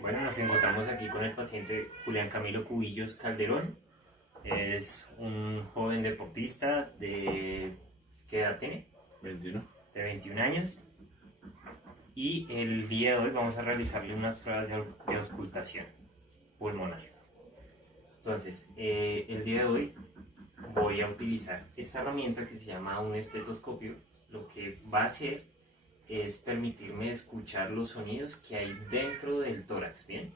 Bueno, nos encontramos aquí con el paciente Julián Camilo Cubillos Calderón. Es un joven deportista de... ¿Qué edad tiene? 21. De 21 años. Y el día de hoy vamos a realizarle unas pruebas de auscultación pulmonar. Entonces, el día de hoy voy a utilizar esta herramienta que se llama un estetoscopio. Lo que va a hacer es permitirme escuchar los sonidos que hay dentro del tórax, ¿bien?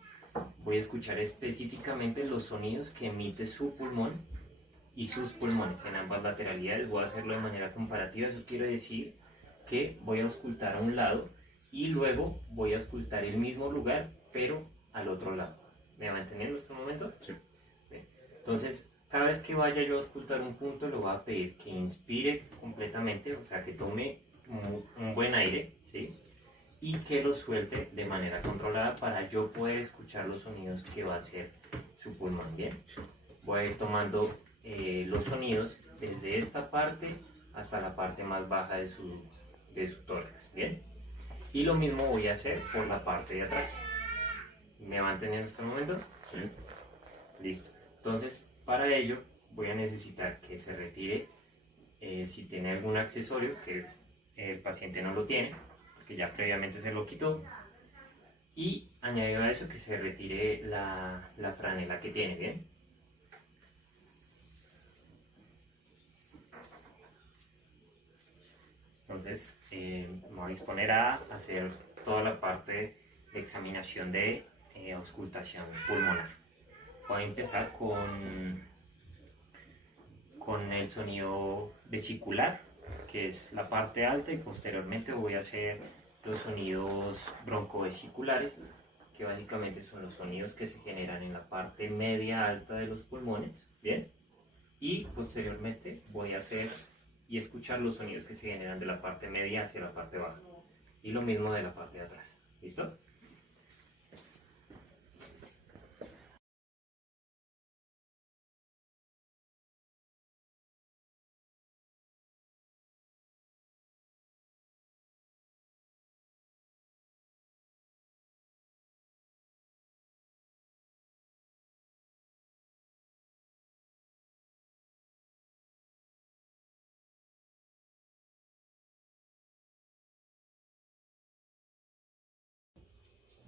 Voy a escuchar específicamente los sonidos que emite su pulmón y sus pulmones en ambas lateralidades. Voy a hacerlo de manera comparativa. Eso quiere decir que voy a auscultar a un lado y luego voy a auscultar el mismo lugar, pero al otro lado. ¿Me va entendiendo en este momento? Sí. Bien. Entonces, cada vez que vaya yo a auscultar un punto, le voy a pedir que inspire completamente, o sea, que tome un buen aire, ¿sí? Y que lo suelte de manera controlada para yo poder escuchar los sonidos que va a hacer su pulmón. Bien, voy a ir tomando los sonidos desde esta parte hasta la parte más baja de su tórax. Bien, y lo mismo voy a hacer por la parte de atrás. ¿Me van teniendo en este momento? Sí. Listo. Entonces, para ello voy a necesitar que se retire, si tiene algún accesorio, que el paciente no lo tiene, porque ya previamente se lo quitó, y añadido a eso que se retire la franela que tiene, ¿bien? Entonces, me voy a disponer a hacer toda la parte de examinación de auscultación pulmonar. Voy a empezar con el sonido vesicular, que es la parte alta, y posteriormente voy a hacer los sonidos broncovesiculares, que básicamente son los sonidos que se generan en la parte media alta de los pulmones, ¿bien? Y posteriormente voy a hacer y escuchar los sonidos que se generan de la parte media hacia la parte baja, y lo mismo de la parte de atrás. ¿Listo?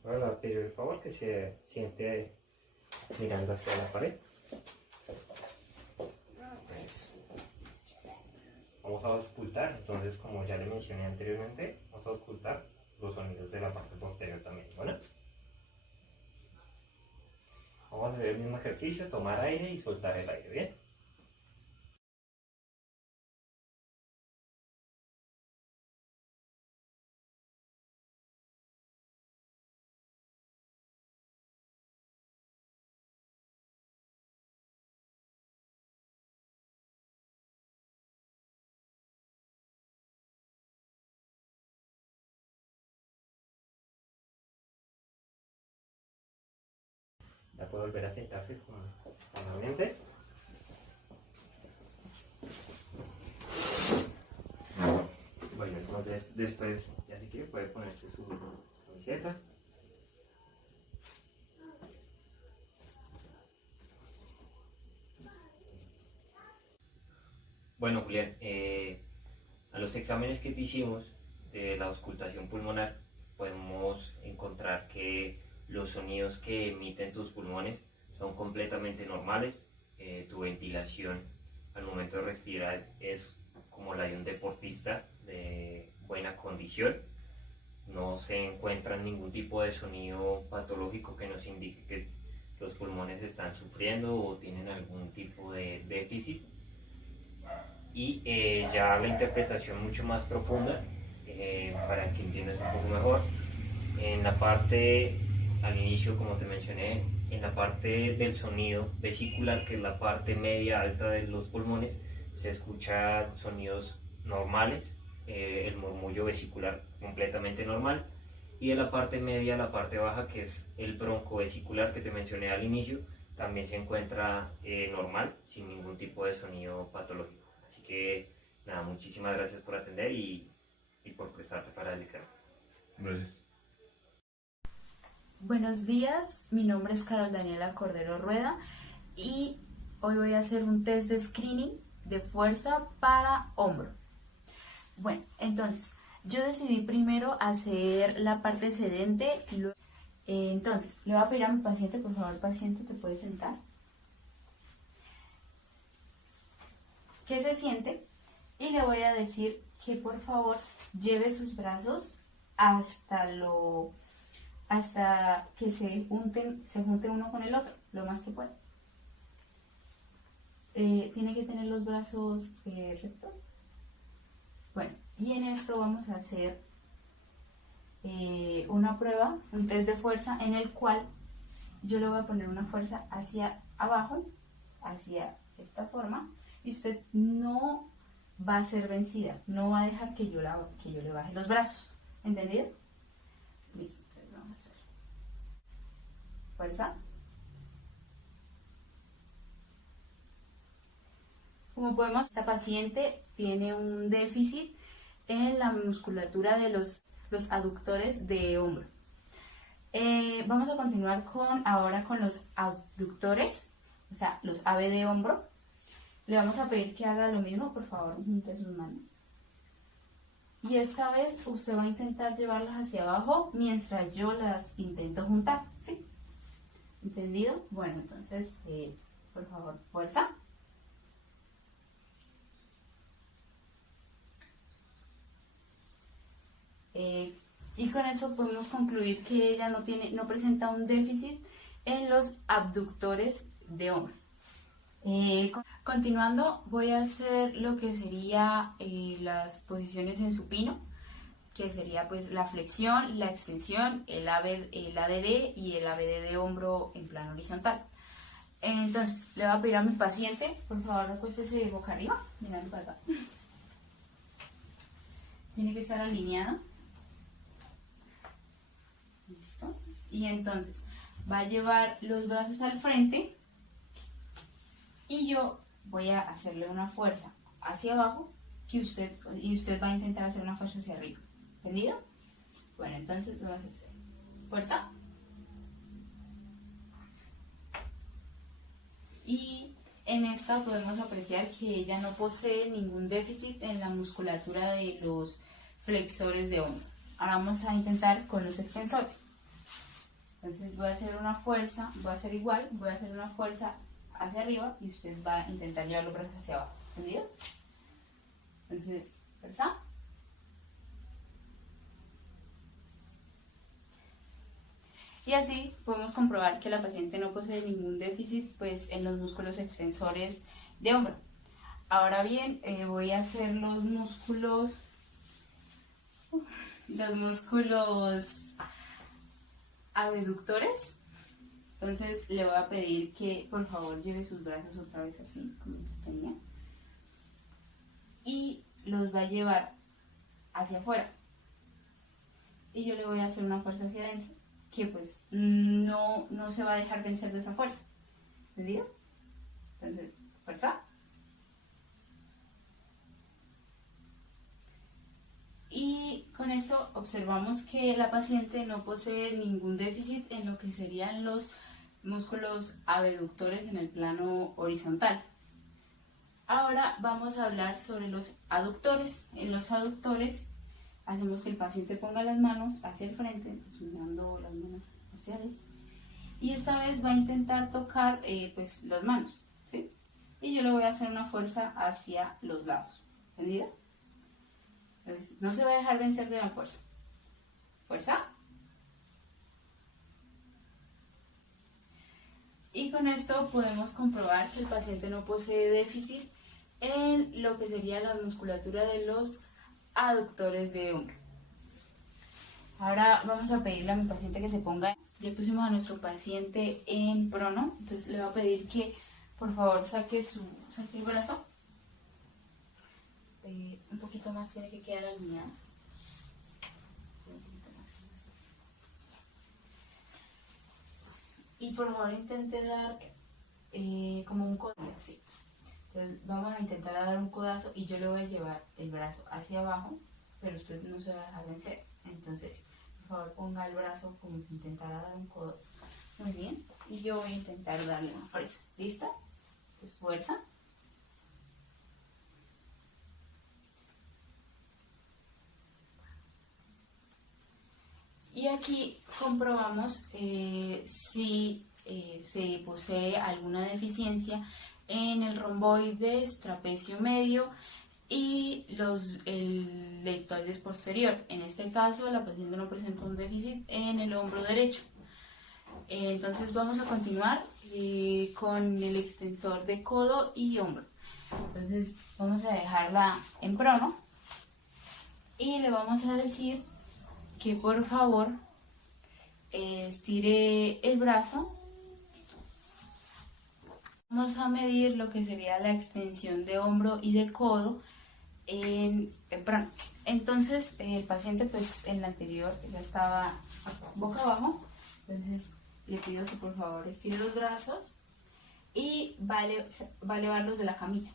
Ahora le voy a pedir el favor que se siente mirando hacia la pared. Eso. Vamos a auscultar, entonces, como ya le mencioné anteriormente, vamos a auscultar los sonidos de la parte posterior también. Bueno, vamos a hacer el mismo ejercicio: tomar aire y soltar el aire. Bien. Ya puede volver a sentarse normalmente. Bueno, entonces después, ya si quiere, puede ponerse su camiseta. Bueno, Julián, a los exámenes que te hicimos de la auscultación pulmonar, podemos encontrar que los sonidos que emiten tus pulmones son completamente normales. Tu ventilación al momento de respirar es como la de un deportista de buena condición. No se encuentra ningún tipo de sonido patológico que nos indique que los pulmones están sufriendo o tienen algún tipo de déficit. Y ya la interpretación mucho más profunda, para que entiendas un poco mejor, en la parte, al inicio, como te mencioné, en la parte del sonido vesicular, que es la parte media alta de los pulmones, se escuchan sonidos normales, el murmullo vesicular completamente normal, y de la parte media a la parte baja, que es el broncovesicular que te mencioné al inicio, también se encuentra normal, sin ningún tipo de sonido patológico. Así que nada, muchísimas gracias por atender y por prestarte para el examen. Gracias. Buenos días, mi nombre es Carol Daniela Cordero Rueda y hoy voy a hacer un test de screening de fuerza para hombro. Bueno, entonces, yo decidí primero hacer la parte sedente. Entonces, le voy a pedir a mi paciente, por favor, paciente, ¿te puedes sentar? Que se siente y le voy a decir que por favor lleve sus brazos hasta que se junte uno con el otro, lo más que pueda. Tiene que tener los brazos rectos. Bueno, y en esto vamos a hacer una prueba, un test de fuerza en el cual yo le voy a poner una fuerza hacia abajo, hacia esta forma, y usted no va a ser vencida, no va a dejar que yo le baje los brazos, ¿entendido? Listo, entonces vamos a hacer fuerza. Como podemos, esta paciente tiene un déficit en la musculatura de los aductores de hombro. Vamos a continuar ahora con los abductores, o sea, los AB de hombro. Le vamos a pedir que haga lo mismo, por favor, junte sus manos. Y esta vez usted va a intentar llevarlas hacia abajo mientras yo las intento juntar, ¿sí? ¿Entendido? Bueno, entonces, por favor, fuerza. Y con eso podemos concluir que ella no presenta un déficit en los abductores de hombro. Continuando, voy a hacer lo que sería las posiciones en supino, que sería pues la flexión, la extensión, el ADD y el ABD de hombro en plano horizontal. Entonces, le voy a pedir a mi paciente, por favor, acuéstese boca arriba, mirando para acá. Tiene que estar alineada. ¿Listo? Y entonces, va a llevar los brazos al frente y yo voy a hacerle una fuerza hacia abajo y usted va a intentar hacer una fuerza hacia arriba. ¿Entendido? Bueno, entonces vamos a hacer fuerza. Y en esta podemos apreciar que ella no posee ningún déficit en la musculatura de los flexores de hombro. Ahora vamos a intentar con los extensores. Entonces voy a hacer una fuerza, voy a hacer igual, voy a hacer una fuerza hacia arriba y usted va a intentar llevar los brazos hacia abajo. ¿Entendido? Entonces, fuerza. Y así podemos comprobar que la paciente no posee ningún déficit pues, en los músculos extensores de hombro. Ahora bien, voy a hacer los músculos abductores. Entonces le voy a pedir que por favor lleve sus brazos otra vez así como los tenía y los va a llevar hacia afuera y yo le voy a hacer una fuerza hacia adentro que pues no se va a dejar vencer de esa fuerza, ¿entendido? Entonces, fuerza. Y con esto observamos que la paciente no posee ningún déficit en lo que serían los músculos abductores en el plano horizontal. Ahora vamos a hablar sobre los aductores. En los aductores hacemos que el paciente ponga las manos hacia el frente, pues mirando las manos hacia él. Y esta vez va a intentar tocar pues las manos, ¿sí? Y yo le voy a hacer una fuerza hacia los lados, ¿entendida? Entonces, no se va a dejar vencer de la fuerza. Fuerza. Y con esto podemos comprobar que el paciente no posee déficit en lo que sería la musculatura de los aductores de hombro. Ahora vamos a pedirle a mi paciente que se ponga. Ya pusimos a nuestro paciente en prono, entonces le voy a pedir que por favor saque el brazo. Un poquito más, tiene que quedar alineado. Y por favor intente dar como un codazo, así. Entonces vamos a intentar dar un codazo y yo le voy a llevar el brazo hacia abajo, pero usted no se va a dejar vencer. Entonces, por favor ponga el brazo como si intentara dar un codo. Muy bien. Y yo voy a intentar darle una fuerza. ¿Lista? Pues fuerza. Y aquí comprobamos si se posee alguna deficiencia en el romboides, trapecio medio y el deltoides posterior. En este caso, la paciente no presenta un déficit en el hombro derecho. Entonces vamos a continuar con el extensor de codo y hombro. Entonces vamos a dejarla en prono y le vamos a decir que por favor estire el brazo. Vamos a medir lo que sería la extensión de hombro y de codo en prono. Entonces el paciente pues en la anterior ya estaba boca abajo, entonces le pido que por favor estire los brazos y va a elevarlos de la camilla.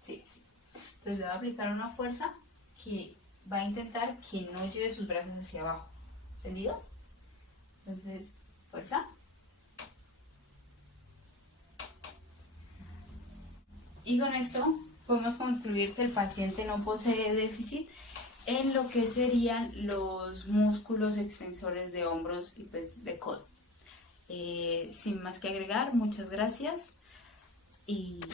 Sí, sí. Entonces le voy a aplicar una fuerza que va a intentar que no lleve sus brazos hacia abajo. ¿Entendido? Entonces, fuerza. Y con esto podemos concluir que el paciente no posee déficit en lo que serían los músculos extensores de hombros y pues de codo. Sin más que agregar, muchas gracias y